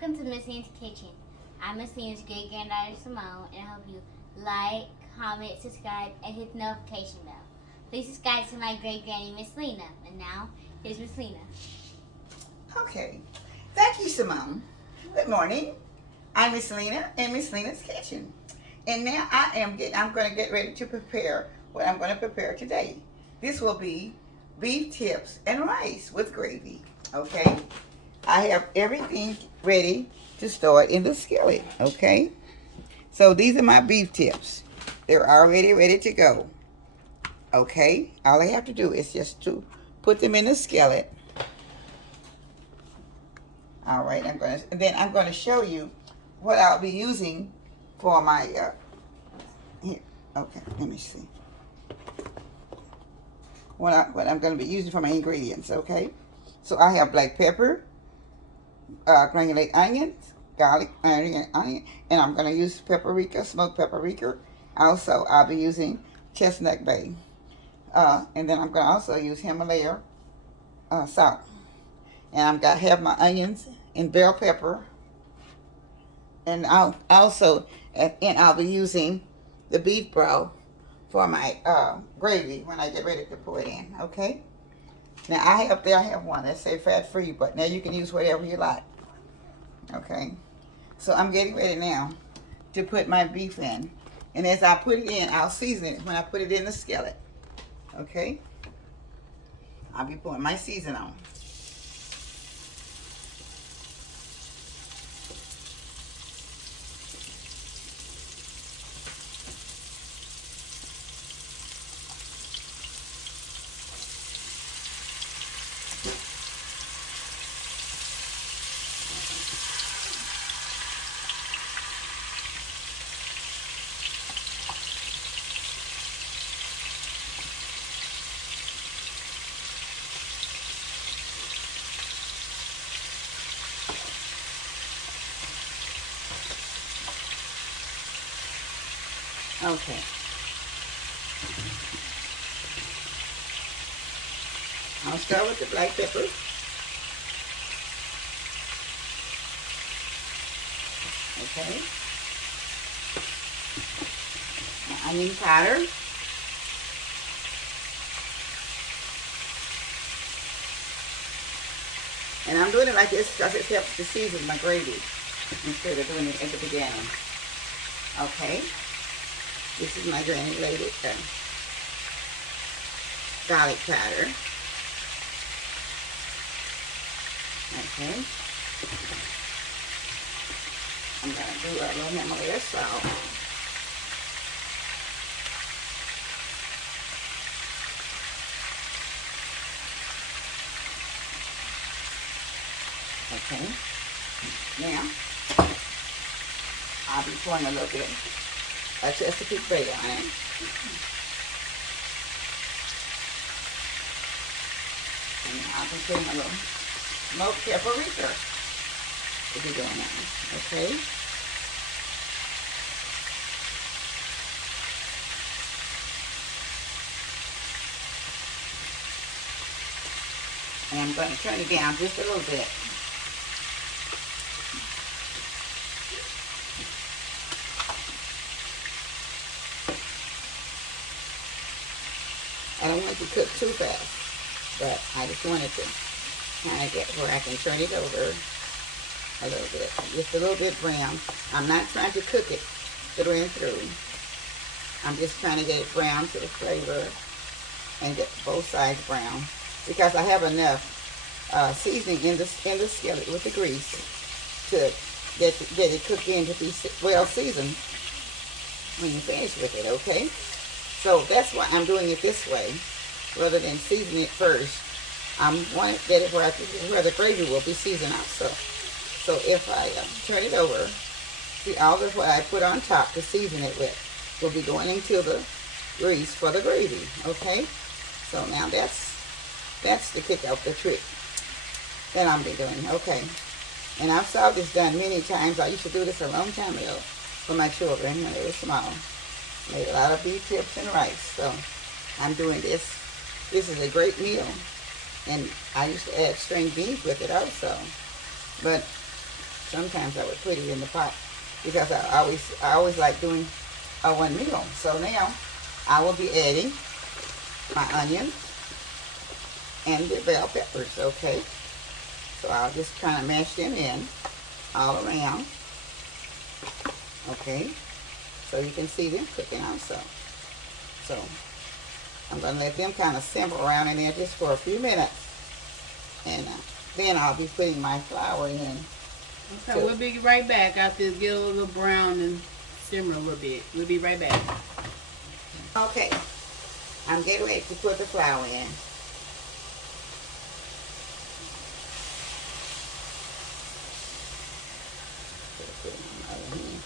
Welcome to Miss Lena's Kitchen. I'm Miss Lena's great granddaughter Simone, and I hope you like, comment, subscribe, and hit the notification bell. Please subscribe to my great granny Miss Lena. And now, here's Miss Lena. Okay, thank you, Simone. Good morning. I'm Miss Lena in Miss Lena's Kitchen, and now I'm going to get ready to prepare what I'm going to prepare today. This will be beef tips and rice with gravy. Okay, I have everything ready to start in the skillet. Okay, so these are my beef tips. They're already ready to go. Okay, all I have to do is just to put them in the skillet. All right, I'm going to show you what I'll be using for my here. Okay, let me see what I'm going to be using for my ingredients. Okay, so I have black pepper, granulated onions, garlic, onion, and I'm going to use paprika, smoked paprika. Also, I'll be using Chesapeake Bay, and then I'm going to also use Himalayan salt. And I'm going to have my onions and bell pepper. And I'll be using the beef broth for my gravy when I get ready to pour it in. Okay. Now I have one that say fat free, but now you can use whatever you like. Okay. So I'm getting ready now to put my beef in, and as I put it in, I'll season it when I put it in the skillet. Okay. I'll be putting my season on. Okay. I'll start with the black pepper. Okay. My onion powder. And I'm doing it like this because it helps to season my gravy instead of doing it at the beginning. Okay. This is my granulated garlic powder. Okay. I'm going to do a little Himalayan salt. Okay. Now, I'll be pouring a little bit of Chesapeake Bay on it. And I'll be putting a little smoked paprika. If you're doing that. Okay. And I'm going to turn it down just a little bit. I don't want it to cook too fast, but I just wanted to kind of get where I can turn it over a little bit, just a little bit brown. I'm not trying to cook it through and through. I'm just trying to get it brown to the flavor and get both sides brown, because I have enough seasoning in the skillet with the grease to get it cooked in to be well seasoned when you finish with it. Okay, so that's why I'm doing it this way rather than seasoning it first. I want to get it where the gravy will be seasoned also. So if I turn it over, see, all of what I put on top to season it with will be going into the grease for the gravy. Okay, so now that's the kick of the trick that I'm be doing. Okay, and I've saw this done many times. I used to do this a long time ago for my children when they were small. Made a lot of beef tips and rice. So I'm doing this. This is a great meal, and I used to add string beans with it also. But Sometimes I would put it in the pot because I always like doing one meal. So now I will be adding my onions and the bell peppers, okay? So I'll just kind of mash them in all around, okay? So you can see them cooking also. So I'm going to let them kind of simmer around in there just for a few minutes. And then I'll be putting my flour in. Okay, we'll be right back after it get a little brown and simmer a little bit. We'll be right back. Okay, I'm getting ready to put the flour in. Put it on my other hand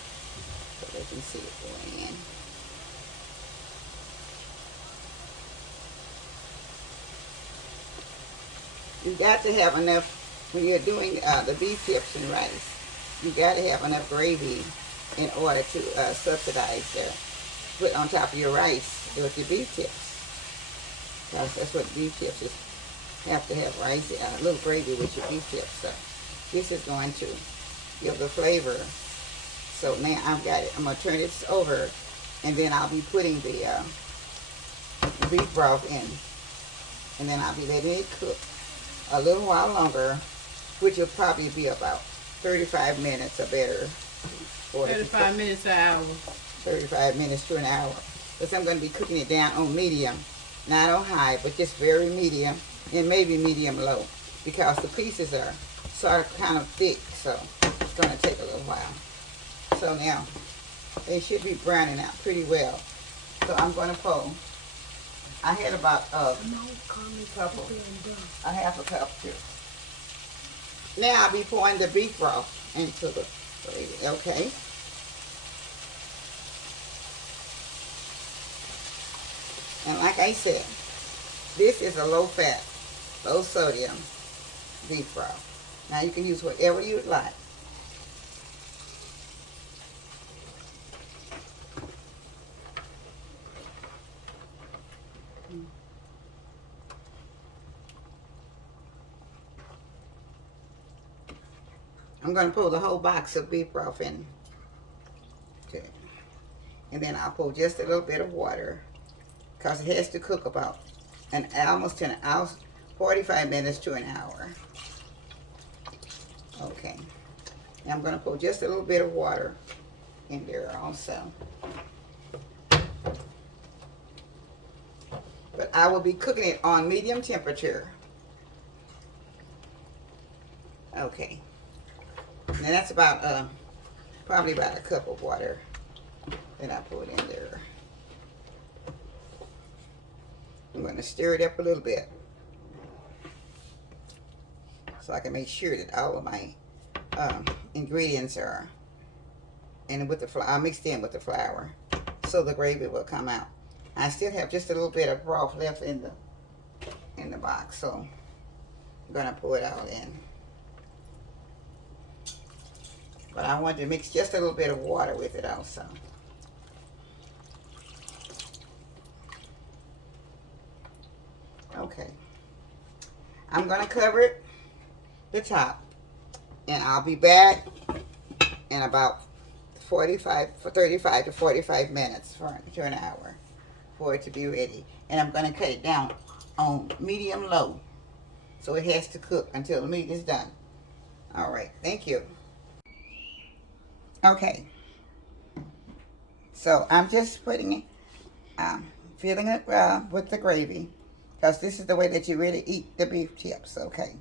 so they can see it going in. You got to have enough, when you're doing the beef tips and rice, you got to have enough gravy in order to subsidize put on top of your rice with your beef tips. Because that's what beef tips is. Have to have rice, a little gravy with your beef tips. So this is going to give the flavor. So now I've got it. I'm going to turn this over, and then I'll be putting the beef broth in. And then I'll be letting it cook a little while longer, which will probably be about 35 minutes or better. 35 minutes to an hour. 35 minutes to an hour. Because I'm going to be cooking it down on medium, not on high, but just very medium and maybe medium low. Because the pieces are sort of kind of thick, so it's going to take a little while. So now, they should be browning out pretty well. So I'm going to pull. I had about a half a cup too. Now I'll be pouring the beef broth into the gravy, okay? And like I said, this is a low fat, low sodium beef broth. Now you can use whatever you'd like. I'm going to pour the whole box of beef broth in. Okay. And then I'll pour just a little bit of water, because it has to cook about almost an hour, 45 minutes to an hour. Okay. And I'm going to pour just a little bit of water in there also. But I will be cooking it on medium temperature. Okay. Now that's about probably about a cup of water that I put in there. I'm going to stir it up a little bit so I can make sure that all of my ingredients are and with the flour. I'll mix in with the flour so the gravy will come out. I still have just a little bit of broth left in the box, so I'm going to pour it all in. But I want to mix just a little bit of water with it also. Okay. I'm going to cover the top, and I'll be back in about 35 to 45 minutes to an hour for it to be ready. And I'm going to cut it down on medium low, so it has to cook until the meat is done. All right, thank you. Okay, so I'm just putting it, filling it with the gravy, because this is the way that you really eat the beef tips, okay?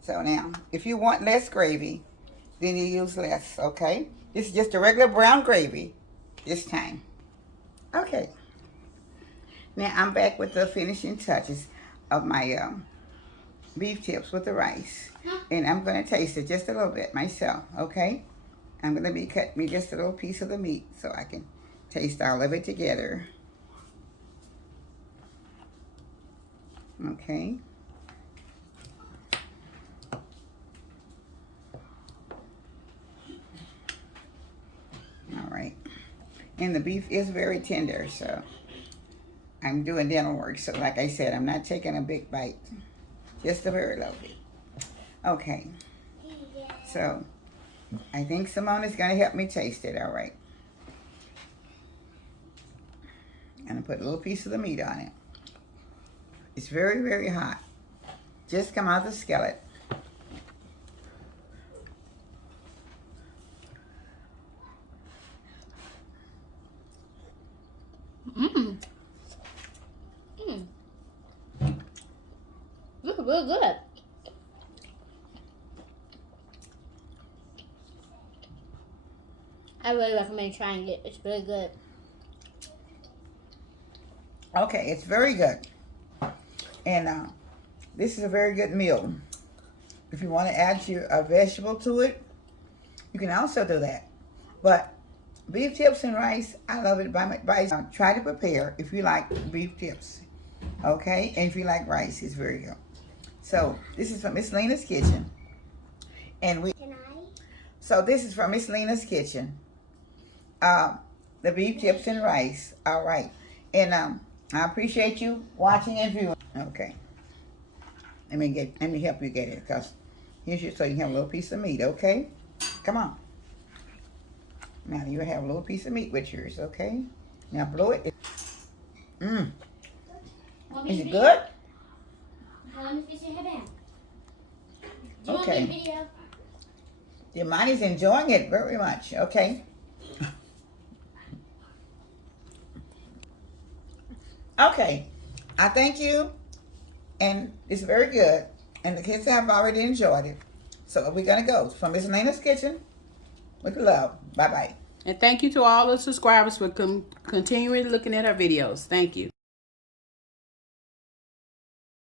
So now, if you want less gravy, then you use less, okay? This is just a regular brown gravy this time. Okay, now I'm back with the finishing touches of my beef tips with the rice, and I'm going to taste it just a little bit myself, okay? I'm going to be cut me just a little piece of the meat so I can taste all of it together. Okay. All right. And the beef is very tender, so I'm doing dental work. So like I said, I'm not taking a big bite, just a very little bit. Okay. So I think Simone is going to help me taste it. All right. I'm going to put a little piece of the meat on it. It's very, very hot. Just come out of the skillet. Mmm. Mmm. This is really good. I really recommend trying it. It's really good. Okay, it's very good. And this is a very good meal. If you want to add a vegetable to it, you can also do that. But beef tips and rice, I love it by itself. Try to prepare if you like beef tips. Okay? And if you like rice, it's very good. So, this is from Miss Lena's Kitchen. And so this is from Miss Lena's Kitchen. The beef tips and rice. All right. And I appreciate you watching and viewing. Okay. Let me help you get it, because here's so you can have a little piece of meat, okay? Come on. Now you have a little piece of meat with yours, okay? Now blow it. Mmm. Is it good? Okay. Your money's enjoying it very much, okay? Okay. I thank you. And it's very good. And the kids have already enjoyed it. So we're going to go from Miss Lena's Kitchen with love. Bye-bye. And thank you to all the subscribers for continuing looking at our videos. Thank you.